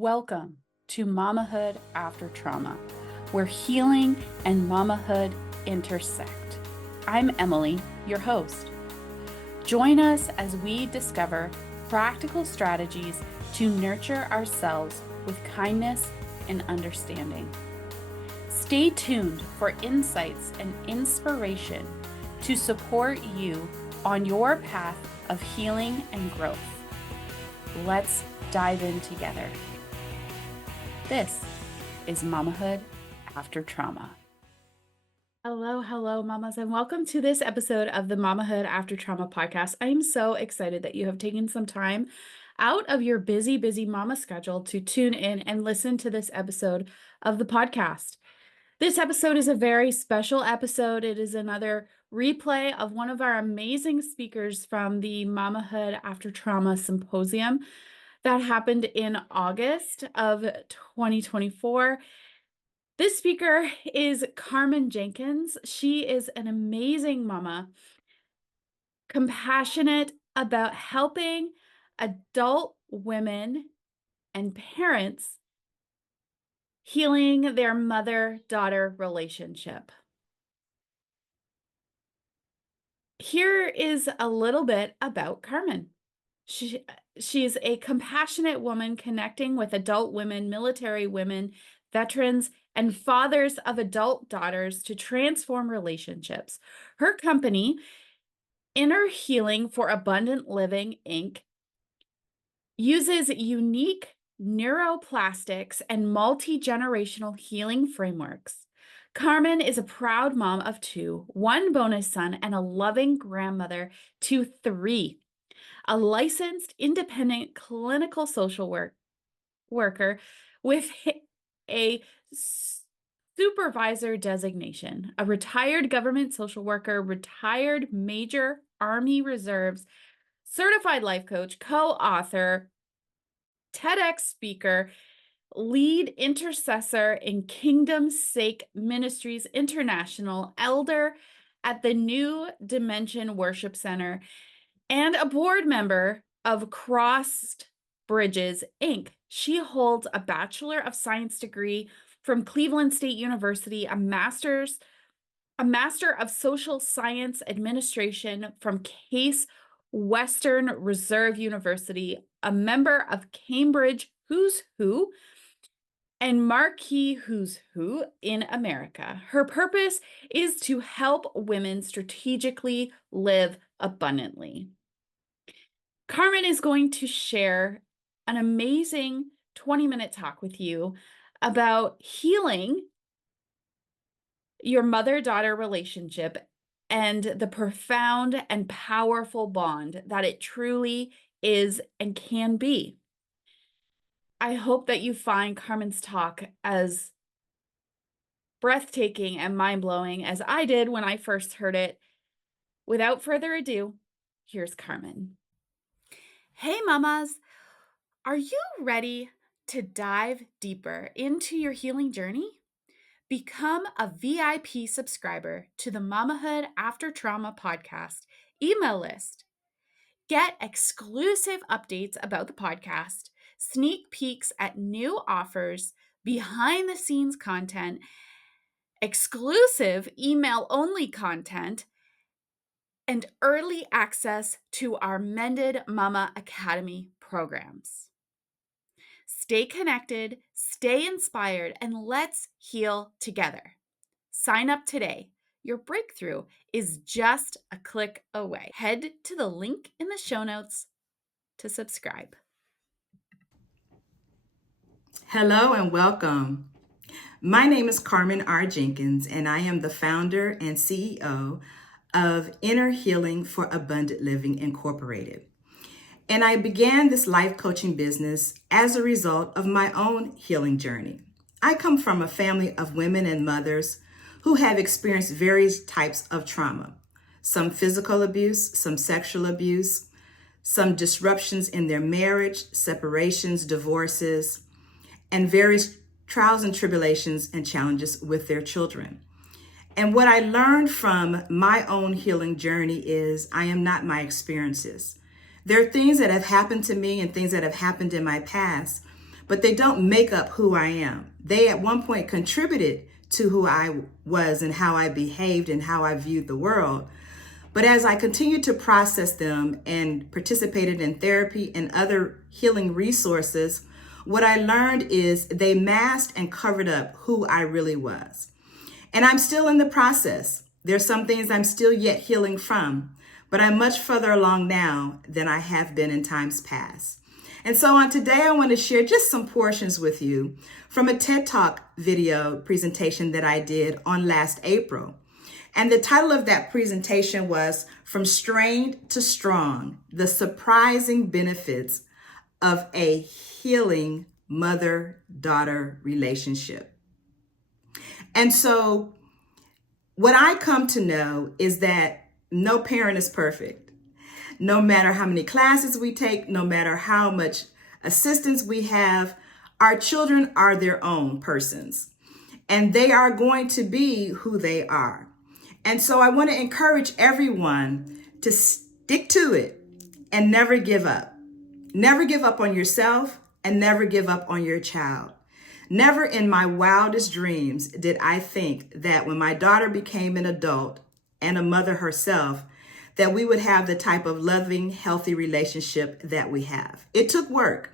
Welcome to Mamahood After Trauma, where healing and mamahood intersect. I'm Emily, your host. Join us as we discover practical strategies to nurture ourselves with kindness and understanding. Stay tuned for insights and inspiration to support you on your path of healing and growth. Let's dive in together. This is Mamahood After Trauma. Hello, mamas, and welcome to this episode of the Mamahood After Trauma podcast. I am so excited that you have taken some time out of your busy mama schedule to tune in and listen to this episode of the podcast. This episode is a very special episode. It is another replay of one of our amazing speakers from the Mamahood After Trauma Symposium that happened in August of 2024. This speaker is Karmin Jenkins. She is an amazing mama, compassionate about helping adult women and parents healing their mother-daughter relationship. Here is a little bit about Karmin. She's a compassionate woman connecting with adult women, military women, veterans, and fathers of adult daughters to transform relationships. Her company, Inner Healing for Abundant Living, Inc., uses unique neuroplastics and multi-generational healing frameworks. Karmin is a proud mom of two, one bonus son, and a loving grandmother to three. A licensed independent clinical social worker with a supervisor designation, a retired government social worker, retired Major Army Reserves, certified life coach, co-author, TEDx speaker, lead intercessor in Kingdom's Sake Ministries International, elder at the New Dimension Worship Center, and a board member of Crossed Bridges, Inc. She holds a Bachelor of Science degree from Cleveland State University, a Master of Social Science Administration from Case Western Reserve University, a member of Cambridge Who's Who, and Marquee Who's Who in America. Her purpose is to help women strategically live abundantly. Karmin is going to share an amazing 20-minute talk with you about healing your mother-daughter relationship and the profound and powerful bond that it truly is and can be. I hope that you find Karmin's talk as breathtaking and mind-blowing as I did when I first heard it. Without further ado, here's Karmin. Hey, mamas. Are you ready to dive deeper into your healing journey? Become a VIP subscriber to the Mamahood After Trauma podcast email list. Get exclusive updates about the podcast, sneak peeks at new offers, behind the scenes content, exclusive email only content, and early access to our Mended Mama Academy programs. Stay connected, stay inspired, and let's heal together. Sign up today. Your breakthrough is just a click away. Head to the link in the show notes to subscribe. Hello and welcome. My name is Karmin R. Jenkins, and I am the founder and CEO of Inner Healing for Abundant Living Incorporated. And I began this life coaching business as a result of my own healing journey. I come from a family of women and mothers who have experienced various types of trauma, some physical abuse, some sexual abuse, some disruptions in their marriage, separations, divorces, and various trials and tribulations and challenges with their children. And what I learned from my own healing journey is I am not my experiences. There are things that have happened to me and things that have happened in my past, but they don't make up who I am. They at one point contributed to who I was and how I behaved and how I viewed the world. But as I continued to process them and participated in therapy and other healing resources, what I learned is they masked and covered up who I really was. And I'm still in the process. There's some things I'm still yet healing from, but I'm much further along now than I have been in times past. And so on today, I want to share just some portions with you from a TED Talk video presentation that I did on last April. And the title of that presentation was From Strained to Strong, The Surprising Benefits of a Healing Mother-Daughter Relationship. And so what I come to know is that no parent is perfect. No matter how many classes we take, no matter how much assistance we have, our children are their own persons, and they are going to be who they are. And so I want to encourage everyone to stick to it and never give up. Never give up on yourself and never give up on your child. Never in my wildest dreams did I think that when my daughter became an adult and a mother herself, that we would have the type of loving, healthy relationship that we have. It took work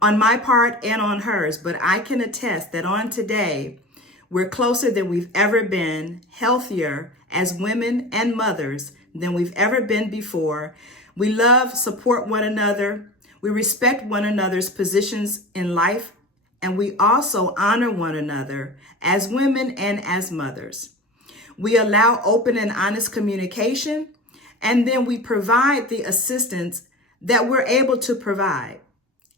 on my part and on hers, but I can attest that on today, we're closer than we've ever been, healthier as women and mothers than we've ever been before. We love, support one another. We respect one another's positions in life, and we also honor one another as women and as mothers. We allow open and honest communication, and then we provide the assistance that we're able to provide.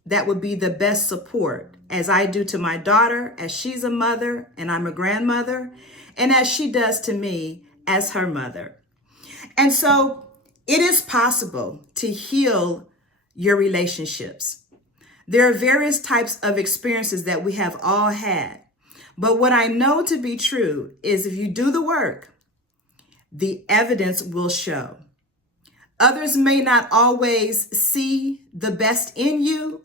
That would be the best support, as I do to my daughter, as she's a mother and I'm a grandmother, and as she does to me as her mother. And so it is possible to heal your relationships. There are various types of experiences that we have all had. But what I know to be true is if you do the work, the evidence will show. Others may not always see the best in you,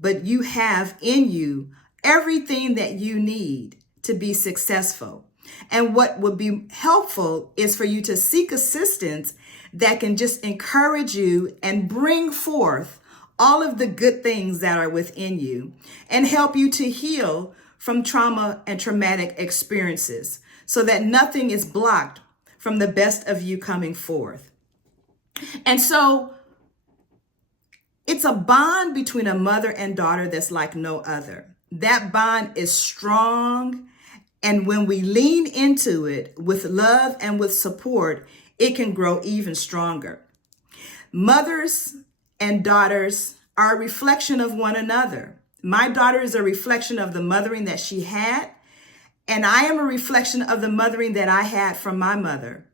but you have in you everything that you need to be successful. And what would be helpful is for you to seek assistance that can just encourage you and bring forth all of the good things that are within you and help you to heal from trauma and traumatic experiences so that nothing is blocked from the best of you coming forth. And so it's a bond between a mother and daughter that's like no other. That bond is strong. And when we lean into it with love and with support, it can grow even stronger. Mothers and daughters are a reflection of one another. My daughter is a reflection of the mothering that she had, and I am a reflection of the mothering that I had from my mother,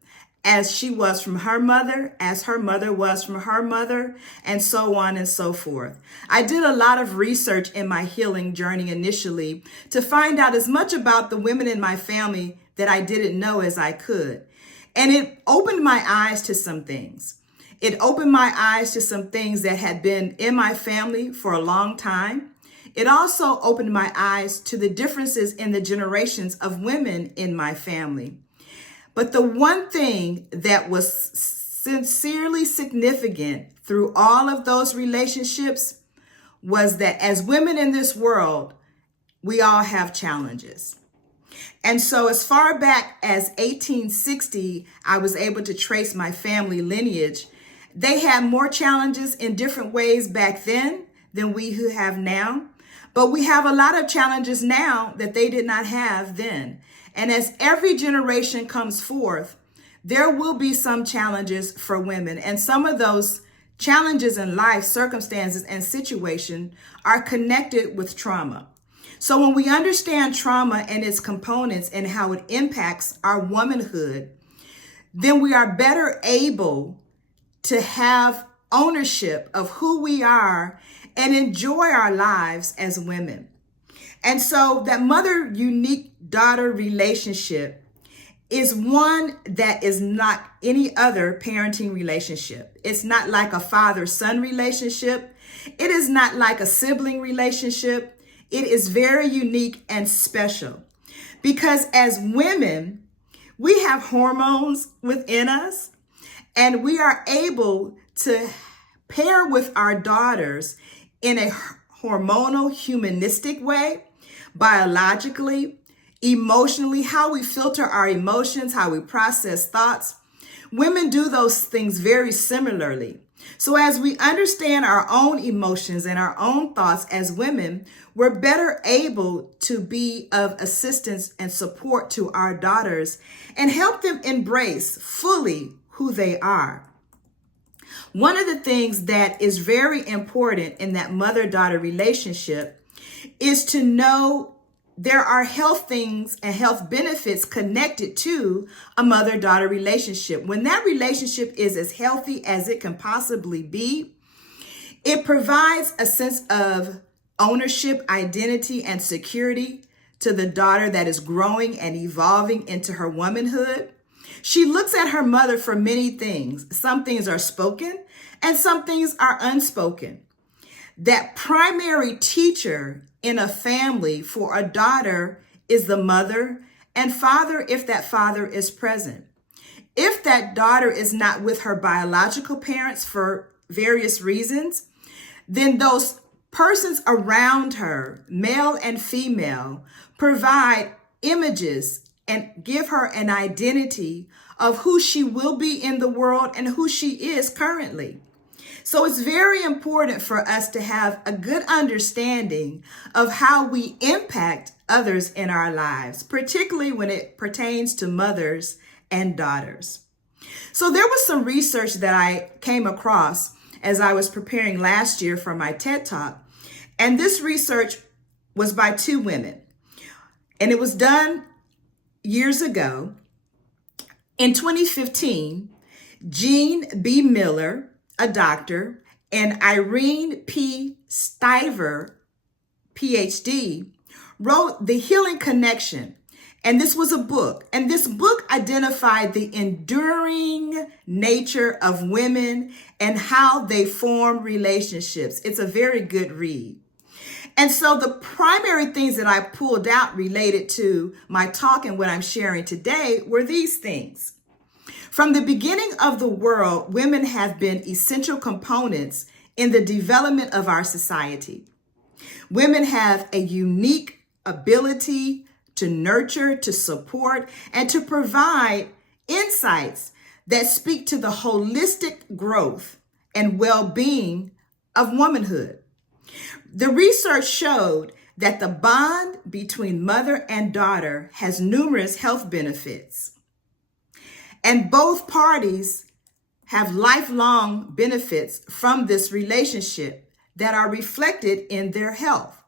as she was from her mother, as her mother was from her mother, and so on and so forth. I did a lot of research in my healing journey initially to find out as much about the women in my family that I didn't know as I could. And it opened my eyes to some things. It opened my eyes to some things that had been in my family for a long time. It also opened my eyes to the differences in the generations of women in my family. But the one thing that was sincerely significant through all of those relationships was that as women in this world, we all have challenges. And so as far back as 1860, I was able to trace my family lineage. They had more challenges in different ways back then than we who have now. But we have a lot of challenges now that they did not have then. And as every generation comes forth, there will be some challenges for women. And some of those challenges in life, circumstances, and situation are connected with trauma. So when we understand trauma and its components and how it impacts our womanhood, then we are better able to have ownership of who we are and enjoy our lives as women. And so that mother unique daughter relationship is one that is not any other parenting relationship. It's not like a father-son relationship. It is not like a sibling relationship. It is very unique and special because as women, we have hormones within us, and we are able to pair with our daughters in a hormonal, humanistic way, biologically, emotionally, how we filter our emotions, how we process thoughts. Women do those things very similarly. So as we understand our own emotions and our own thoughts as women, we're better able to be of assistance and support to our daughters and help them embrace fully who they are. One of the things that is very important in that mother-daughter relationship is to know there are health things and health benefits connected to a mother-daughter relationship. When that relationship is as healthy as it can possibly be, it provides a sense of ownership, identity, and security to the daughter that is growing and evolving into her womanhood. She looks at her mother for many things. Some things are spoken and some things are unspoken. That primary teacher in a family for a daughter is the mother and father if that father is present. If that daughter is not with her biological parents for various reasons, then those persons around her, male and female, provide images and give her an identity of who she will be in the world and who she is currently. So it's very important for us to have a good understanding of how we impact others in our lives, particularly when it pertains to mothers and daughters. So there was some research that I came across as I was preparing last year for my TED Talk. And this research was by two women. And it was done years ago. In 2015, Jean B. Miller, a doctor, and Irene P. Stiver, PhD, wrote The Healing Connection. And this was a book. And this book identified the enduring nature of women and how they form relationships. It's a very good read. And so the primary things that I pulled out related to my talk and what I'm sharing today were these things. From the beginning of the world, women have been essential components in the development of our society. Women have a unique ability to nurture, to support, and to provide insights that speak to the holistic growth and well-being of womanhood. The research showed that the bond between mother and daughter has numerous health benefits. And both parties have lifelong benefits from this relationship that are reflected in their health.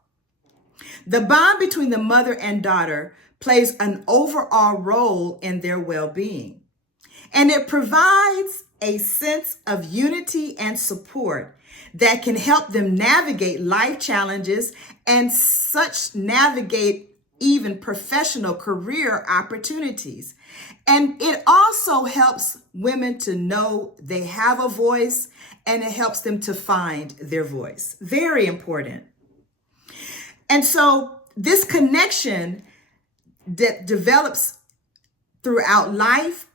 The bond between the mother and daughter plays an overall role in their well-being, and it provides a sense of unity and support that can help them navigate life challenges and such navigate even professional career opportunities. And it also helps women to know they have a voice, and it helps them to find their voice. Very important. And so this connection that develops throughout life,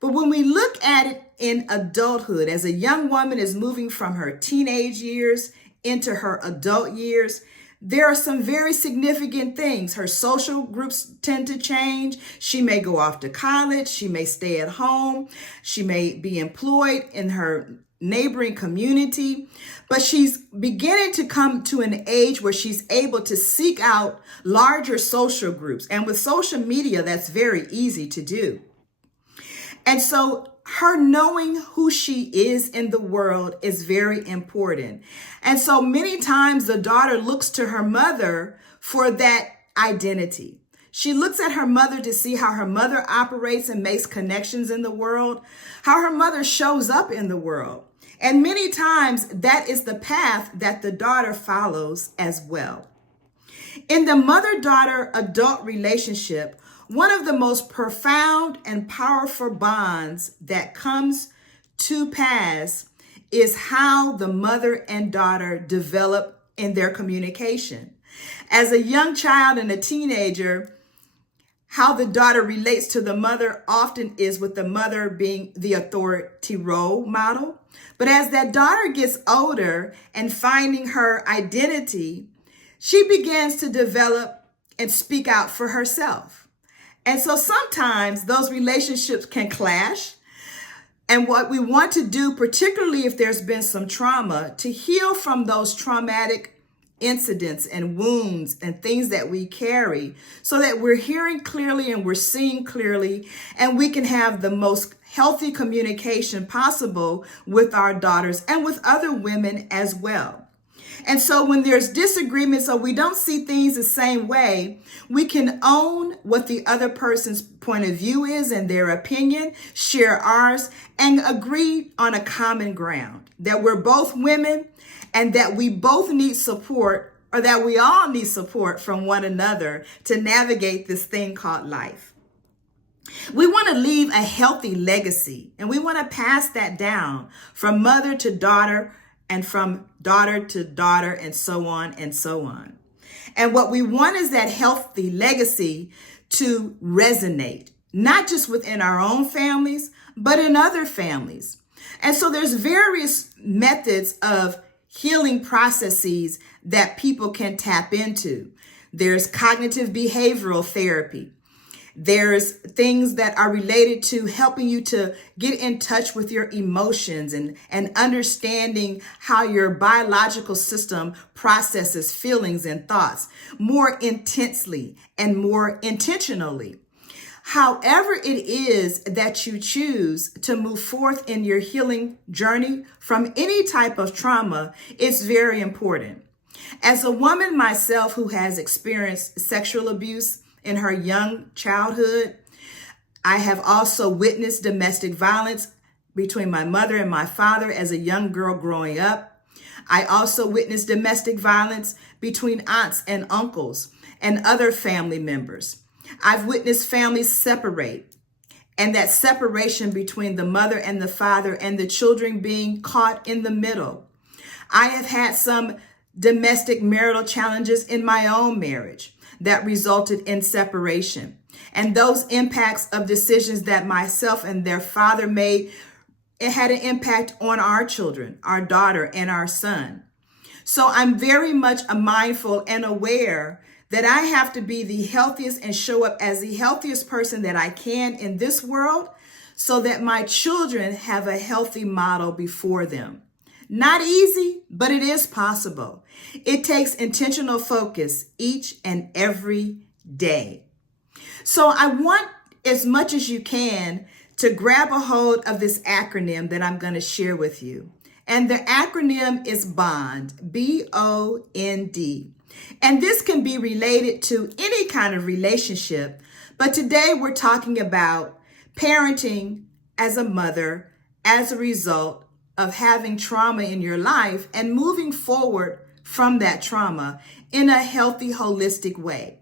but when we look at it in adulthood, as a young woman is moving from her teenage years into her adult years, there are some very significant things. Her social groups tend to change. She may go off to college. She may stay at home. She may be employed in her neighboring community, but she's beginning to come to an age where she's able to seek out larger social groups. And with social media, that's very easy to do. And so her knowing who she is in the world is very important. And so many times the daughter looks to her mother for that identity. She looks at her mother to see how her mother operates and makes connections in the world, how her mother shows up in the world. And many times that is the path that the daughter follows as well. In the mother-daughter adult relationship, one of the most profound and powerful bonds that comes to pass is how the mother and daughter develop in their communication. As a young child and a teenager, how the daughter relates to the mother often is with the mother being the authority role model. But as that daughter gets older and finding her identity, she begins to develop and speak out for herself. And so sometimes those relationships can clash. And what we want to do, particularly if there's been some trauma, to heal from those traumatic incidents and wounds and things that we carry so that we're hearing clearly and we're seeing clearly, and we can have the most healthy communication possible with our daughters and with other women as well. And so when there's disagreements or we don't see things the same way, we can own what the other person's point of view is and their opinion, share ours, and agree on a common ground that we're both women and that we both need support, or that we all need support from one another to navigate this thing called life. We want to leave a healthy legacy, and we want to pass that down from mother to daughter and from daughter to daughter and so on and so on. And what we want is that healthy legacy to resonate, not just within our own families, but in other families. And so there's various methods of healing processes that people can tap into. There's cognitive behavioral therapy. There's things that are related to helping you to get in touch with your emotions and understanding how your biological system processes feelings and thoughts more intensely and more intentionally. However it is that you choose to move forth in your healing journey from any type of trauma, it's very important. As a woman myself who has experienced sexual abuse in her young childhood, I have also witnessed domestic violence between my mother and my father as a young girl growing up. I also witnessed domestic violence between aunts and uncles and other family members. I've witnessed families separate, and that separation between the mother and the father and the children being caught in the middle. I have had some domestic marital challenges in my own marriage that resulted in separation. And those impacts of decisions that myself and their father made, it had an impact on our children, our daughter and our son. So I'm very much mindful and aware that I have to be the healthiest and show up as the healthiest person that I can in this world so that my children have a healthy model before them. Not easy, but it is possible. It takes intentional focus each and every day. So I want, as much as you can, to grab a hold of this acronym that I'm going to share with you. And the acronym is B.O.N.D, B-O-N-D. And this can be related to any kind of relationship. But today we're talking about parenting as a mother as a result of having trauma in your life and moving forward from that trauma in a healthy, holistic way.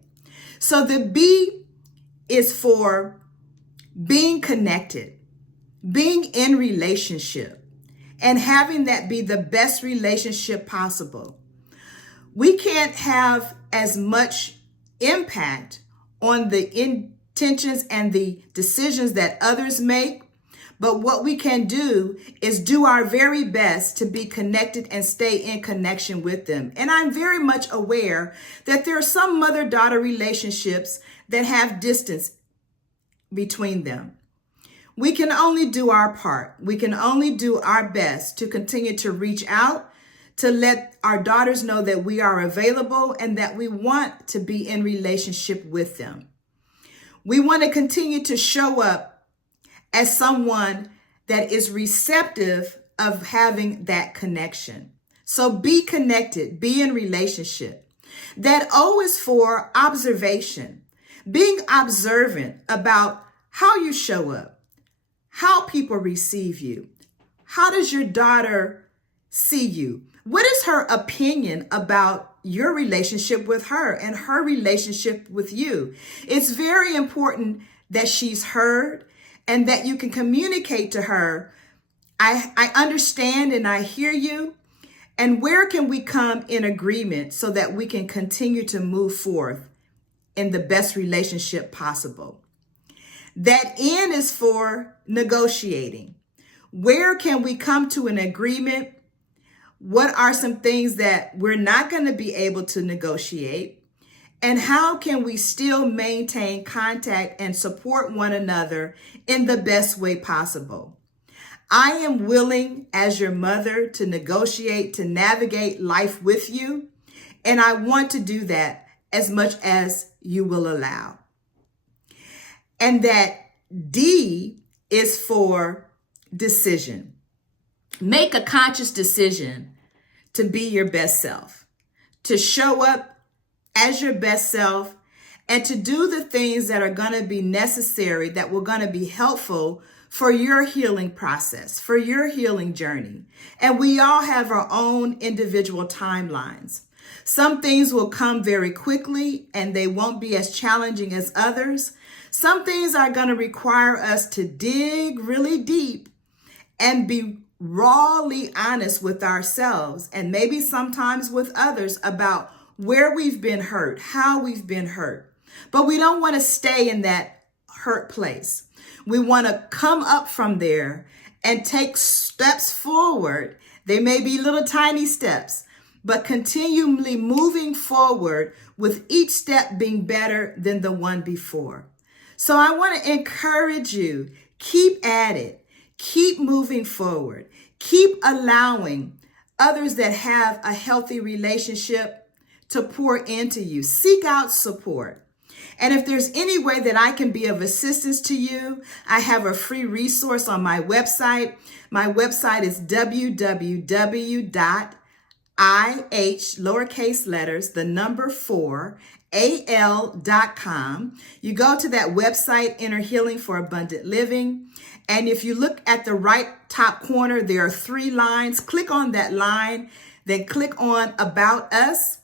So the B is for being connected, being in relationship, and having that be the best relationship possible. We can't have as much impact on the intentions and the decisions that others make, but what we can do is do our very best to be connected and stay in connection with them. And I'm very much aware that there are some mother-daughter relationships that have distance between them. We can only do our part. We can only do our best to continue to reach out, to let our daughters know that we are available and that we want to be in relationship with them. We want to continue to show up as someone that is receptive of having that connection. So be connected, be in relationship. That O is for observation, being observant about how you show up, how people receive you. How does your daughter see you? What is her opinion about your relationship with her and her relationship with you? It's very important that she's heard and that you can communicate to her, I understand and I hear you, And where can we come in agreement so that we can continue to move forth in the best relationship possible? That N is for negotiating. Where can we come to an agreement? What are some things that we're not going to be able to negotiate? And how can we still maintain contact and support one another in the best way possible? I am willing, as your mother, to negotiate, to navigate life with you. And I want to do that as much as you will allow. And that D is for decision. Make a conscious decision to be your best self, to show up as your best self, and to do the things that are going to be necessary, that were going to be helpful for your healing process, for your healing journey. And we all have our own individual timelines. Some things will come very quickly and they won't be as challenging as others. Some things are going to require us to dig really deep and be rawly honest with ourselves and maybe sometimes with others about where we've been hurt, how we've been hurt. But we don't want to stay in that hurt place. We want to come up from there and take steps forward. They may be little tiny steps, but continually moving forward with each step being better than the one before. So I want to encourage you, keep at it, keep moving forward, keep allowing others that have a healthy relationship to pour into you. Seek out support. And if there's any way that I can be of assistance to you, I have a free resource on my website. My website is www.al4al.com. You go to that website, Inner Healing for Abundant Living. And if you look at the right top corner, there are 3 lines. Click on that line, then click on About Us.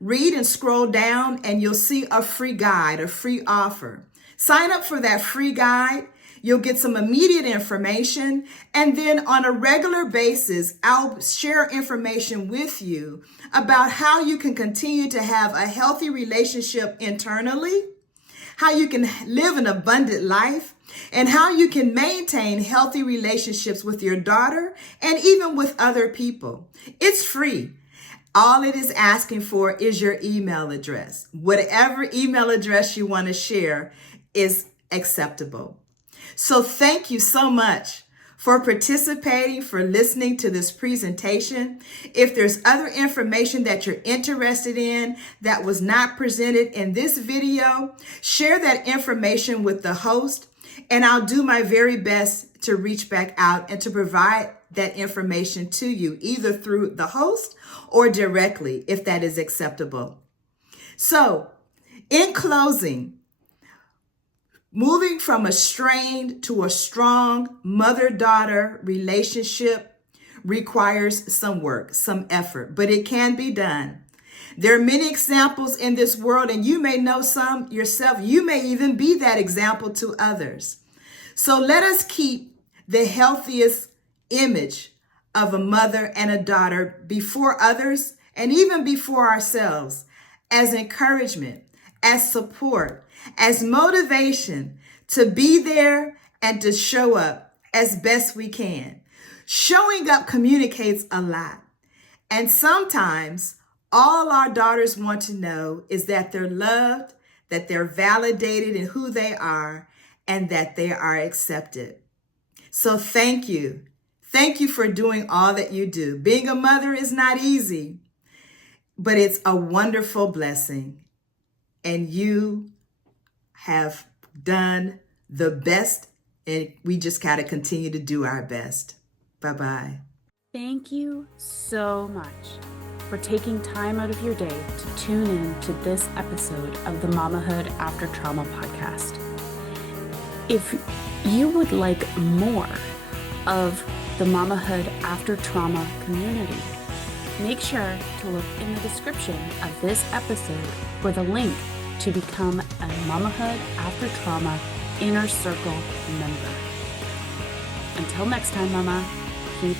Read and scroll down and you'll see a free guide, a free offer. Sign up for that free guide. You'll get some immediate information. And then on a regular basis, I'll share information with you about how you can continue to have a healthy relationship internally, how you can live an abundant life, and how you can maintain healthy relationships with your daughter and even with other people. It's free. All it is asking for is your email address. Whatever email address you want to share is acceptable. So thank you so much for participating, for listening to this presentation. If there's other information that you're interested in that was not presented in this video, share that information with the host, and I'll do my very best to reach back out and to provide that information to you, either through the host or directly, if that is acceptable. So, in closing, moving from a strained to a strong mother-daughter relationship requires some work, some effort, but it can be done. There are many examples in this world, and you may know some yourself. You may even be that example to others. So let us keep the healthiest image of a mother and a daughter before others and even before ourselves, as encouragement, as support, as motivation to be there and to show up as best we can. Showing up communicates a lot. And sometimes all our daughters want to know is that they're loved, that they're validated in who they are, and that they are accepted. So thank you. Thank you for doing all that you do. Being a mother is not easy, but it's a wonderful blessing. And you have done the best, and we just got to continue to do our best. Bye-bye. Thank you so much for taking time out of your day to tune in to this episode of the Mamahood After Trauma podcast. If you would like more of the Mamahood After Trauma community, make sure to look in the description of this episode for the link to become a Mamahood After Trauma Inner Circle member. Until next time, Mama, keep